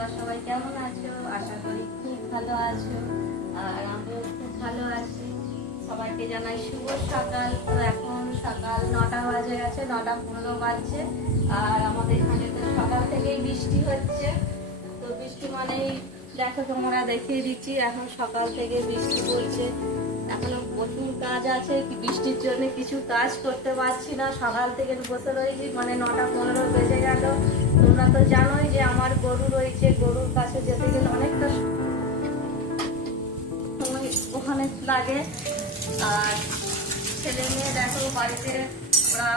তোমরা সবাই কেমন আছো? আশা করি খুব ভালো আছো, আর আমিও খুব ভালো আছি। সবাইকে জানাই শুভ সকাল। তো এখন সকাল 9টা বাজে গেছে, 9:15 বাজছে। আর আমাদের এখানে তো সকাল থেকেই বৃষ্টি হচ্ছে। তো বৃষ্টি মানেই দেখো, তোমরা দেখিয়ে দিচ্ছি, এখন সকাল থেকে বৃষ্টি পড়ছে। এখনো প্রচুর কাজ আছে, বৃষ্টির জন্য কিছু কাজ করতে পারছি না। সকাল থেকে বসে রয়েছি, মানে 9:15 বেজে গেল। তোমরা তো জানোই যে আমার গরু রয়েছে, গরুর কাছে যেতে গেলে অনেকটা সময় ওখানে লাগে। আর ছেলে মেয়ে দেখো বাড়িতে ওরা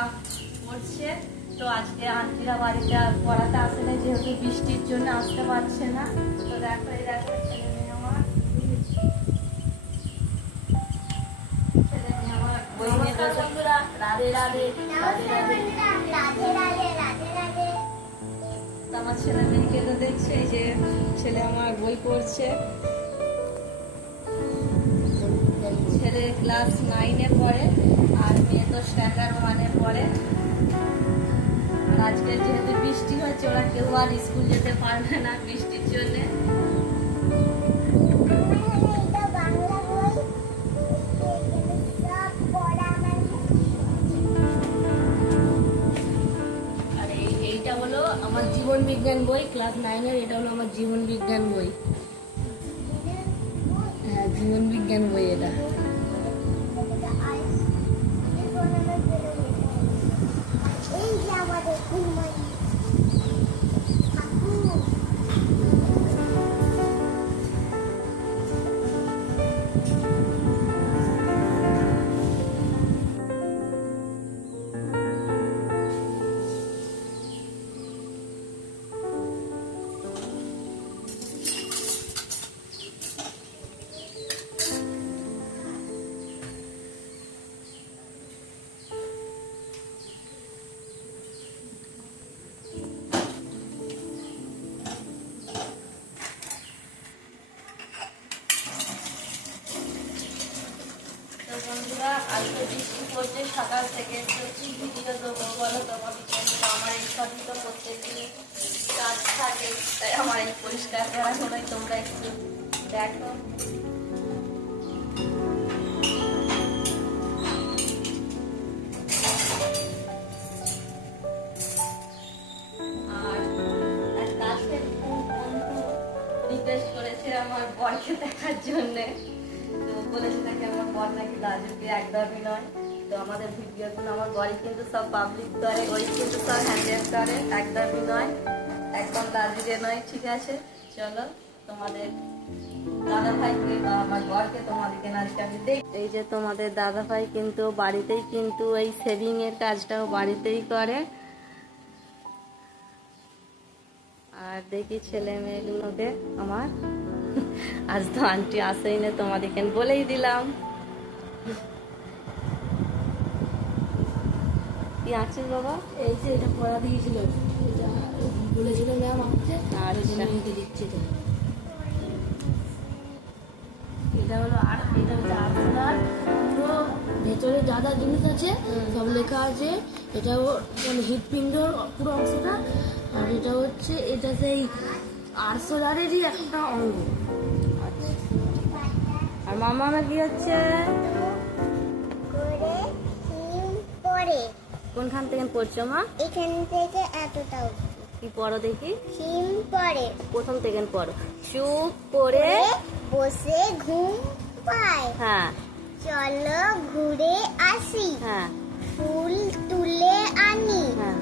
পড়ছে। তো আজকে আন্টিরা বাড়িতে আর পড়াতে আসে না, যেহেতু বৃষ্টির জন্য আসতে পারছে না। তো দেখো, এই দেখো ছেলে মেয়ে আমার বই নিয়ে রাধে রাধে রাধে রাধে। আমার ছেলে মেয়েকে তো দেখছে, এই যে ছেলে আমার বই পড়ছে। ছেলে ক্লাস 9-এ পড়ে, আর মেয়ে তো স্ট্যান্ডার্ড 1-এ পড়ে। আর আজকে যেহেতু বৃষ্টি হচ্ছে, ওরা কেউ আর স্কুল যেতে পারবে না বৃষ্টির জন্য। আর এইটা হলো আমার জীবন বিজ্ঞান বই, ক্লাস 9-এর। এটা হলো আমার জীবন বিজ্ঞান বই। হ্যাঁ, জীবন বিজ্ঞান বই এটা। বন্ধুরা, আজকে বৃষ্টি পড়ছে সকাল থেকে। তো কি ভিডিও দেবো বলো তোমাদের জন্য? আমার এই সবই তো প্রত্যেকদিন কাজ থাকে, তাই আমার এই পরিষ্কার করা হলো। তোমরা একটু দেখো। আর এক কাছের বন্ধু রিকোয়েস্ট করেছে আমার বরকে দেখার জন্যে। তো বলেছে নাকি আমার বর নাকি লাজুকে, একদমই নয়। তো আমাদের ভিডিওগুলো আমার বরই কিন্তু সব পাবলিক করে, ওই কিন্তু সব হ্যান্ডেল করে, একদমই নয়, একদম লাজুকে নয়। ঠিক আছে, চলো তোমাদের দাদা ভাইকে বা আমার বরকে তোমাদেরকে আজকে আমি দেখি। এই যে তোমাদের দাদা ভাই কিন্তু বাড়িতেই কিন্তু এই সেভিং এর কাজটাও বাড়িতেই করে। আর দেখি ছেলে মেয়েগুলোকে আমার। আজ তো আন্টি আসেই না, তোমাদেরকে বলেই দিলাম। কি আছিস বাবা? এই যে এটা পড়া দিয়েছিল, এটা বলেছিল ম্যাম আমাকে, আর আচ্ছা, দিচ্ছি। তো এটা হলো, আর এটা হচ্ছে আপনার পুরো ভেতরে যা যা জিনিস আছে সব লেখা আছে। এটা মানে হৃৎপিণ্ডর পুরো অংশটা। আর এটা হচ্ছে, এটা সেই আর্সোলারেরই একটা অঙ্গ। আর মামা আমার কি হচ্ছে? কোনখান থেকে পড়ছো মা? এখান থেকে এতটাও কি পড়ো দেখি? হিম পরে প্রথম থেকে পড়ো। চুপ করে বসে ঘুম পায়, হ্যাঁ চলো ঘুরে আসি, হ্যাঁ ফুল তুলে আনি, হ্যাঁ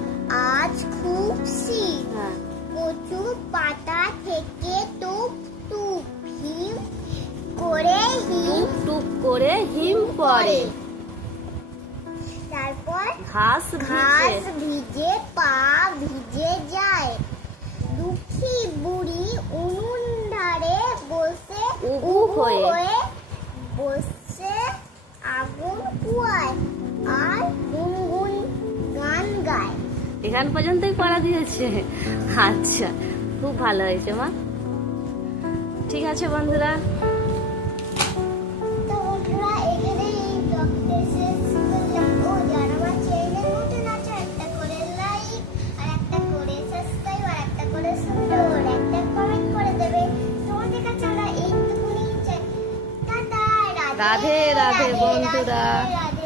আজ খুব শীত, হ্যাঁ কচু পাতা থেকে টুপ টুপ হিম করে হিম টুক টুক করে হিম পড়ে, তারপর ঘাস ঘাস ভিজে ভিজে পা ভিজে যায়, দুঃখী বুড়ি উনুন ধারে বসে উবু হয়ে বসে আগুন কুয়ায় আর গুনগুন গান গায়। এখান পর্যন্তই পড়া দিয়েছে। আচ্ছা, খুব ভালো হয়েছে মা। ঠিক আছে বন্ধুরা, তো বন্ধুরা, এখানে এই ব্লগটা শেষ করলাম। ও যারা আমার চ্যানেলের নতুন আছে, একটা করে লাইক, আর একটা করে সাবস্ক্রাইব, আর একটা করে সুন্দর একটা কমেন্ট রাধে রাধে বন্ধুরা। রাধে